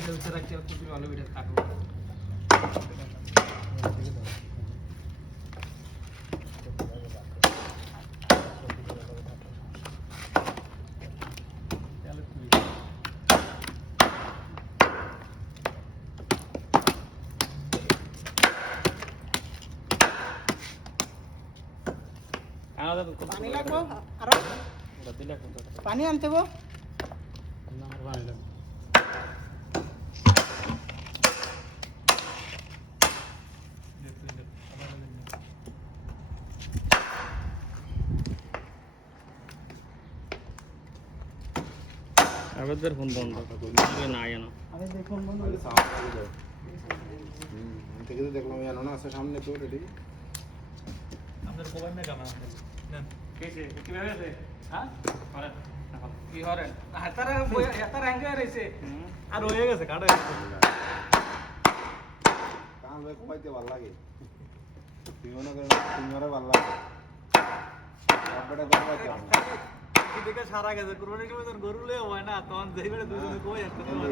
এটা হচ্ছে রাখতে খুবই ভালো ভিডিও কাটবো পানি লাগবো? আরও? পানি আনতে গো আমাদের ফোন বন্ধ। না জানো। দেখুন বন্ধু। হুম থেকে তো দেখলাম জানো না আছে সামনে তো রেডি আমাদের না কামা কীভাবে আছে? হ্যাঁ? করেন কি হরেন হাতারা হাতারা হ্যাঙ্গে রইছে আর হয়ে গেছে কাটা কান ভাই কমাইতে ভালো লাগে। মনে করেন ভালো লাগে। কমাইতে হবে দেখে সারা গেছে। কুরবানি কেমন তোর গরু লে হয় না তখন যেই বেড়ে দুজনে কই একটা তোর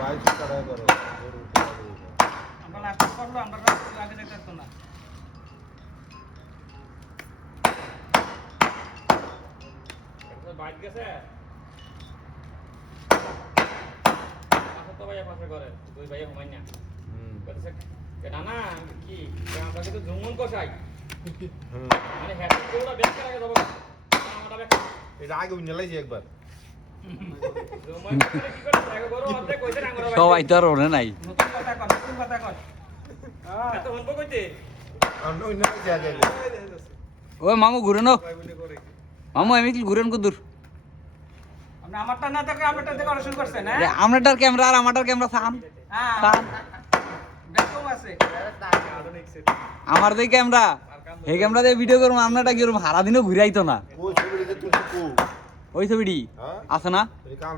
ভাই কি করে করে গরু আমরা নাটক করল আমরা আগে দেখতে না। বাইক গেছে? তো ভাইয়া পাশে করে দুই ভাইয়া ঘুমাই না। হুম। বলছে না না কি আমরা কিন্তু ঝুমুন কষাই মানে হেড কোটা বেশ করে বেশ না সবাই তো আর নাই। ওই মামু ঘুরেন, ও। মামু, আমি কি ঘুরেন কুদুর? আপনি আমারটা না দেখে আমারটা দেখে অর্ডার করছেন আপনারটার ক্যামেরা আর আমারটার ক্যামেরা সান আমার যে ক্যামেরা এই ক্যামেরা দিয়ে ভিডিও করব, আপনারটা কি সারা দিনও ঘুরে আইতো না কই ছবি দিতে তুই কো ওই ছবিটি? হ্যাঁ। আছে না?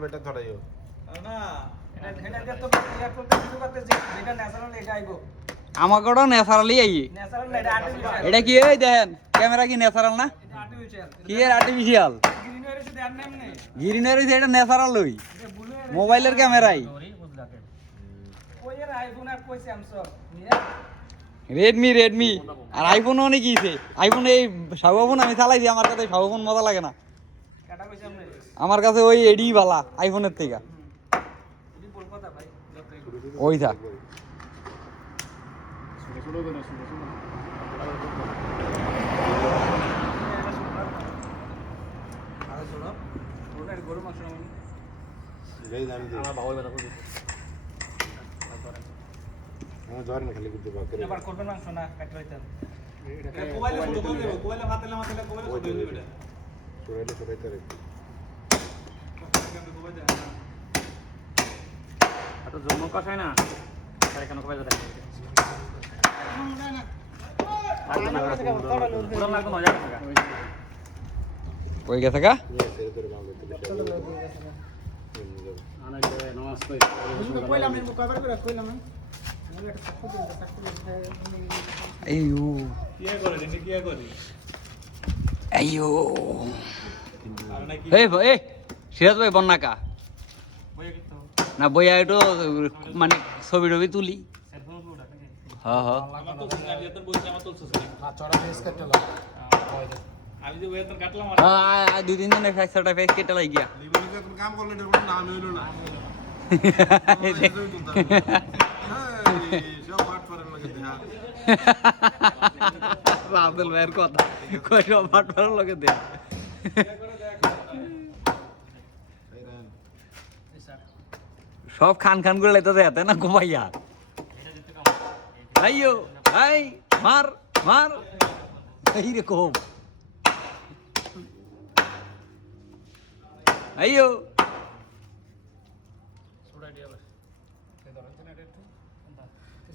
বেটা ধরাইও। না এটা এটা দিয়ে তো ইয়ার করতে করতে যে এটা ন্যাচারাল এটা আইবো। আমাকে ওটা ন্যাচারালি আই ন্যাচারাল না এটা আর্টিফিশিয়াল এটা কি এই দেখেন ক্যামেরা কি ন্যাচারাল না? কি এর আর্টিফিশিয়াল গিরিনের এটা ন্যাচারাল ব্লু মোবাইলের ক্যামেরাই রেডমি রেডমি আর আইফোন অনেক কিছে আইফোন এই ফোন আমি চালাইছি আমার কাছে ফোন মজা লাগে না। আমার কাছে ওই এডি বালা আইফোনের থেকে। পারে এবার করবেন মাংস না কাটতে মোবাইলে মোবাইলে মোবাইলে ফটো দিবে এটা সরাইলে সরাইতে রে এত জমক কষায় না তারে কেন কবে লাগতো ওই গেছে সেরে এই সিরাজ ভাই বন্যা কা? না বইয়া একটু মানে ছবি টবি তুলি হ্যাঁ হ্যাঁ লাগা হ্যাঁ দুই তিন দিনের ফেস কেটে গিয়া কাম করলে নাম হইল না। হ্যাঁ লাগে ভাইয়ের কথা। কই সব পাট পাড়ার লোকে সব খান খান করে লাইতে দেয় না ঘুমাইয়া? আইয়ো আই মার মার। এই রে কম। আইয়ো।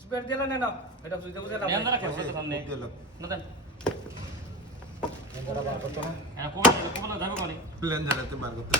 স্পেয়ার দিলা না এটা সামনে দেন প্লেন ধরাতে করতে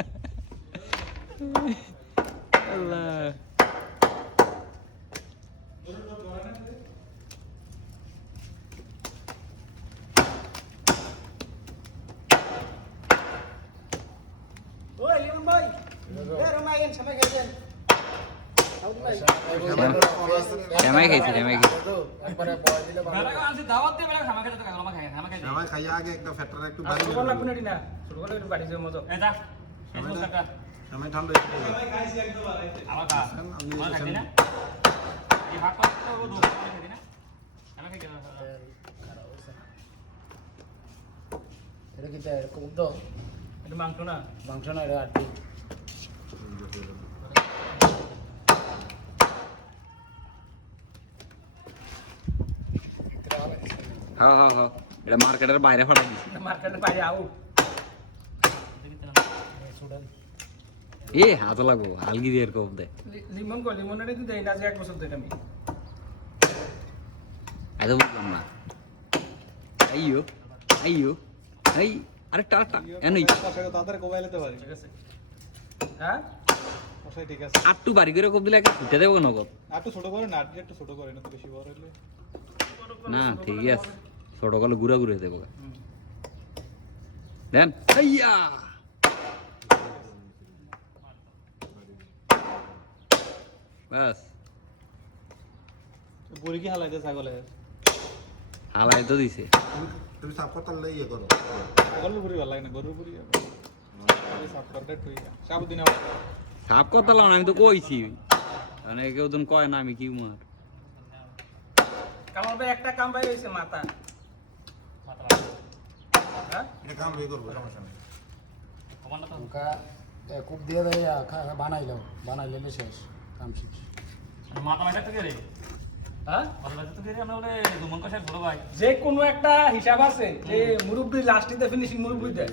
খামা খাই খামা খাই সবাই খাইয়া আগে একটা ফ্যাক্টরি একটু বাড়ি ছোট লাগবে না না ছোট করে একটু বাড়ি যাওয়ার মতো এই যা এই তো কাকা সময় ঠান্ডা একটু আবার আমার খাইছি না। এই ভাগ করে ও দুটো করে না খামা খাই এটা কি তাই এরকম তো মাংস না মাংস না এটা আটটি হ্যাঁ হ্যাঁ হ্যাঁ। এটা মার্কেটের বাইরে ফাটা দিছি। মার্কেটের বাইরে আউট এ হাত লাগবো আলগি দিয়ে এরকম দেয় লিমন কো লিমনের কিন্তু দেই না যে এক বছর ধরে আমি। বুঝলাম না। আইয়ো আইয়ো এনই পারি। ঠিক আছে। হ্যাঁ? ঠিক আছে। আটটু বাড়ি করে কোপ দিলে একটা ফুটে দেবো নগদ। আর ছোট করে না ছোট করে না তো বেশি বড় হলে না ঠিক আছে। ছোট গেলে ঘুরা ঘুরে দেবো। দেন? আইয়া! বাস বুড়ি কি হালাইতে ছাগলে? হালাই তো দিছে। তুমি সাপ করতে ইয়ে করো। ছাগলের বুড়ি ভালো লাগে না গরুর বুড়ি করতে তুই না। আমি তো কইছি। মানে কেউ কয় না আমি কি মার একটা কাম বাইরে হইছে মাথা। এটা কাম করব সমস্যা নেই। ওকা কুপ দিয়ে দেয় বানাইলো বানাইলে শেষ কাম শেষ। মাথা কে রে হ্যাঁ? মাথা মাইটা তো রে আমরা বলে দুমন কষাই বড় ভাই। যে কোনো একটা হিসাব আছে যে মুরব্বী লাস্টিতে ফিনিশিং মুরব্বী দেয়।